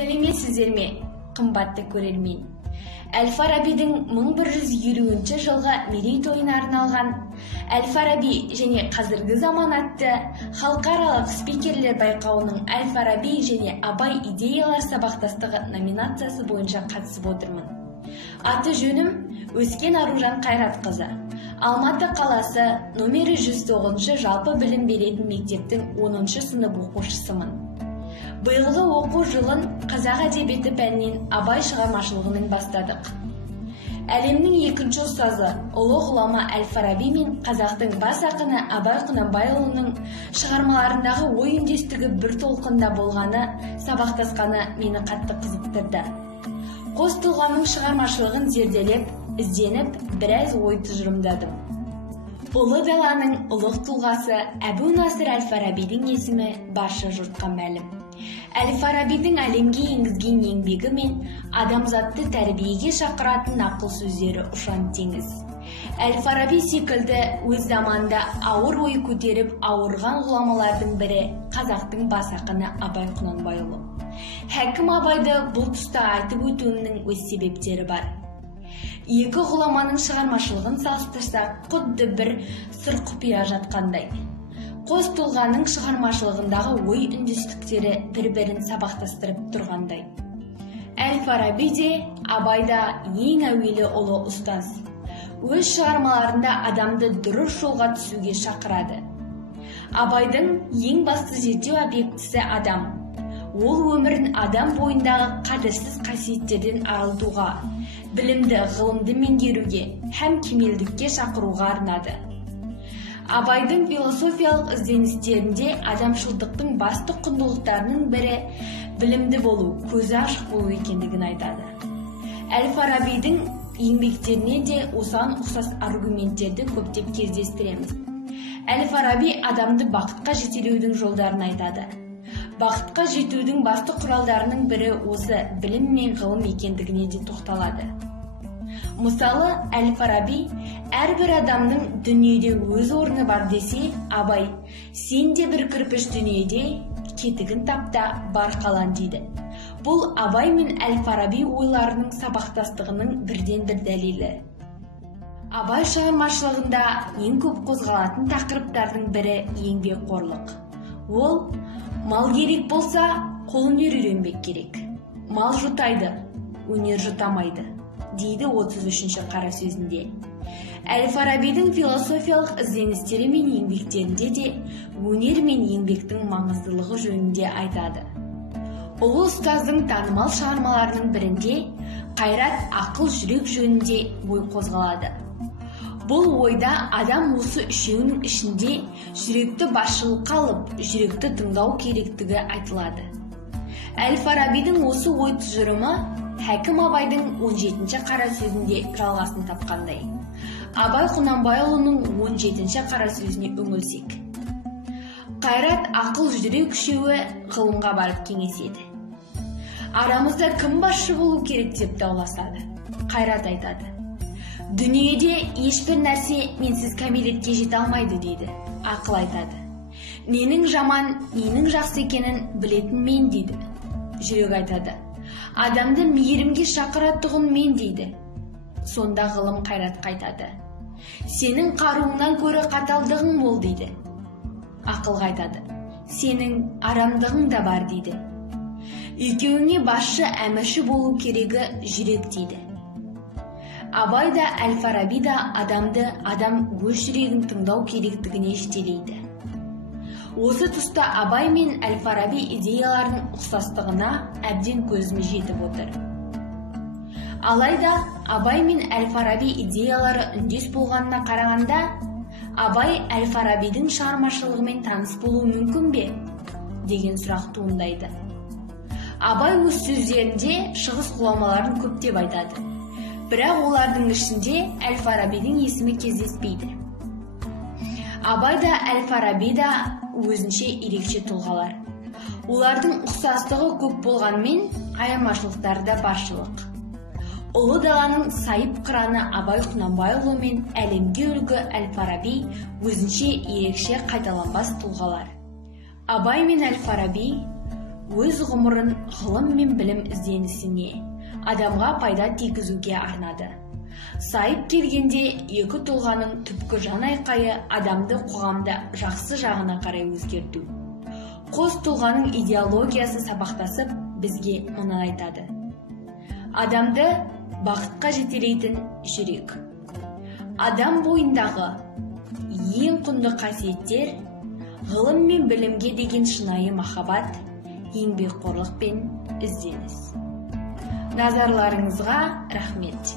Сәлеметсіздер ме, қымбатты көрермен. Әл-Фарабидің 1150 жылғы мерейтойына арналған Әл-Фараби және қазіргі заман атты халықаралық спикерлер байқауының Әл-Фараби және Абай идеялар сабақтастығы номинациясы бойынша қатысып отырмын. Аты жөнім Өскен Аружан Қайратқызы. Алматы қаласы номері 109 жалпы білім беретін мектептің 10 сынып оқушысымын. Биылғы оқу жылын қазақ әдебиеті пәнінен Абай шығармашылығының бастадық. Әлемнің екінші ұстазы ұлы ғұлама Әл-Фараби мен қазақтың бас ақыны Абай Құнанбайұлының шығармаларындағы ой үндестігі бір толқында болғаны, сабақтасқаны мені қатты қызықтырды. Қос тұлғаның шығармашылығын зерделеп, ізденіп, біраз ой тұжырымдадым. Ұлы даланың ұлық тұлғасы Әбу Насыр Әл-Фарабидің есімі барша жұртқа мәлім. Әл-Фарабидің әлемге енгізген еңбегі мен адамзатты тәрбиеге шақыратын ақыл сөздері ұшан теңіз. Әл-Фараби секілді өз заманда ауыр ой көтеріп ауырған ғұламалардың бірі қазақтың бас ақыны Абай Құнанбайұлы. Хәкім Абайды бұл тұста айтып өтуімнің өз себептері бар. Екі ғұламаның шығармашылығын салыстырсақ, құдды бір сыр құпия жатқандай. Қос тұлғаның шығармашылығындағы ой үндестіктері бір-бірін сабақтастырып тұрғандай. Әл-Фараби де, Абай да ең әуелі ұлы ұстаз. Өз шығармаларында адамды дұрыс жолға түсуге шақырады. Абайдың ең басты зерттеу объектісі адам. Ол өмірін адам бойындағы қадірсіз қасиеттерден арылтуға, білімді, ғылымды меңгеруге һәм кемелдікке шақыруға арнады. Абайдың философиялық ізденістерінде адамшылдықтың басты құндылықтарының бірі білімді болу, көзі ашық болу екендігін айтады. Әл-Фарабидің еңбектеріне де осыған ұқсас аргументтерді көптеп кездестіреміз. Әл-Фараби адамды бақытқа жетелеудің жолдарын айтады. Бақытқа жетудің басты құралдарының бірі осы білім мен ғылым екендігіне де тоқталады. Мысалы, Әл-Фараби әрбір адамның дүниеде өз орны бар десе, Абай, сен де бір кірпіш дүниеде, кетігін тапта бар қалан дейді. Бұл Абай мен Әл-Фараби ойларының сабақтастығының бірден бір дәлелі. Абай шығармашылығында ең көп қозғалатын тақырыптардың бірі еңбекқорлық. Ол, мал керек болса, қолөнер үйренбек керек. Мал жұтайды, өнер жұтамайды, дейді 33-ші қара сөзінде. Әл-Фарабидің философиялық ізденістері мен еңбектерінде де өнер мен еңбектің маңыздылығы жөнінде айтады. Ұлы ұстаздың танымал шығармаларының бірінде қайрат, ақыл, жүрек жөнінде ой қозғалады. Бұл ойда адам осы үшеуінің ішінде жүректі басшылыққа алып, жүректі тыңдау керектігі айтылады. Әл-Фарабидің осы ой тұжырымы Хәкім Абайдың 17-ші қара сөзінде жалғасын тапқандай. Абай Құнанбайұлының 17-ші қара сөзіне үңілсек. Қайрат, ақыл, жүрек үшеуі ғылымға барып кеңеседі. Арамызда кім басшы болу керек деп дауласады. Қайрат айтады: дүниеде ешбір нәрсе менсіз кәмелетке жете алмайды дейді. Ақыл айтады: ненің жаман, ненің жақсы екенін білетін мен дейді. Жүрек айтады: адамды мейірімге шақыратұғын мен дейді. Сонда ғылым Қайратқа айтады: сенің қаруыңнан көрі қаталдығың бол дейді. Ақыл айтады: сенің арамдығың да бар дейді. Екеуіңе басшы, әмірші болу керегі жүрек дейді. Абай да, Әл-Фараби да адамды адам өз жүрегін тыңдау керектігіне жетелейді. Осы тұста Абай мен Әл-Фараби идеяларының ұқсастығына әбден көзіме жетіп отыр. Алайда Абай мен Әл-Фараби идеялары үндес болғанына қарағанда, Абай Әл-Фарабидің шығармашылығымен таныс болуы мүмкін бе деген сұрақ туындайды. Абай өз сөздерінде шығыс ғұламаларын көптеп айтады. Бірақ олардың ішінде Әл-Фарабидің есімі кездеспейді. Абай да, Әл-Фараби да өзінше ерекше тұлғалар. Олардың ұқсастығы көп болғанмен, айырмашылықтары да баршылық. Ұлы даланың сайып қыраны Абай Құнанбайұлы мен әлемге үлгі Әл-Фараби өзінше ерекше қайталанбас тұлғалар. Абай мен Әл-Фараби өз ғұмырын ғылым мен білім ізденісіне, адамға пайда тигізуге арнады. Сайып келгенде екі тұлғаның түпкі жан айқайы адамды қоғамда жақсы жағына қарай өзгерту. Қос тұлғаның идеологиясы сабақтасып бізге мұны айтады. Адамды бақытқа жетелейтін жүрек. Адам бойындағы ең құнды қасиеттер ғылым мен білімге деген шынайы махаббат, еңбекқорлық пен ізденіс. Назарларыңызға рахмет.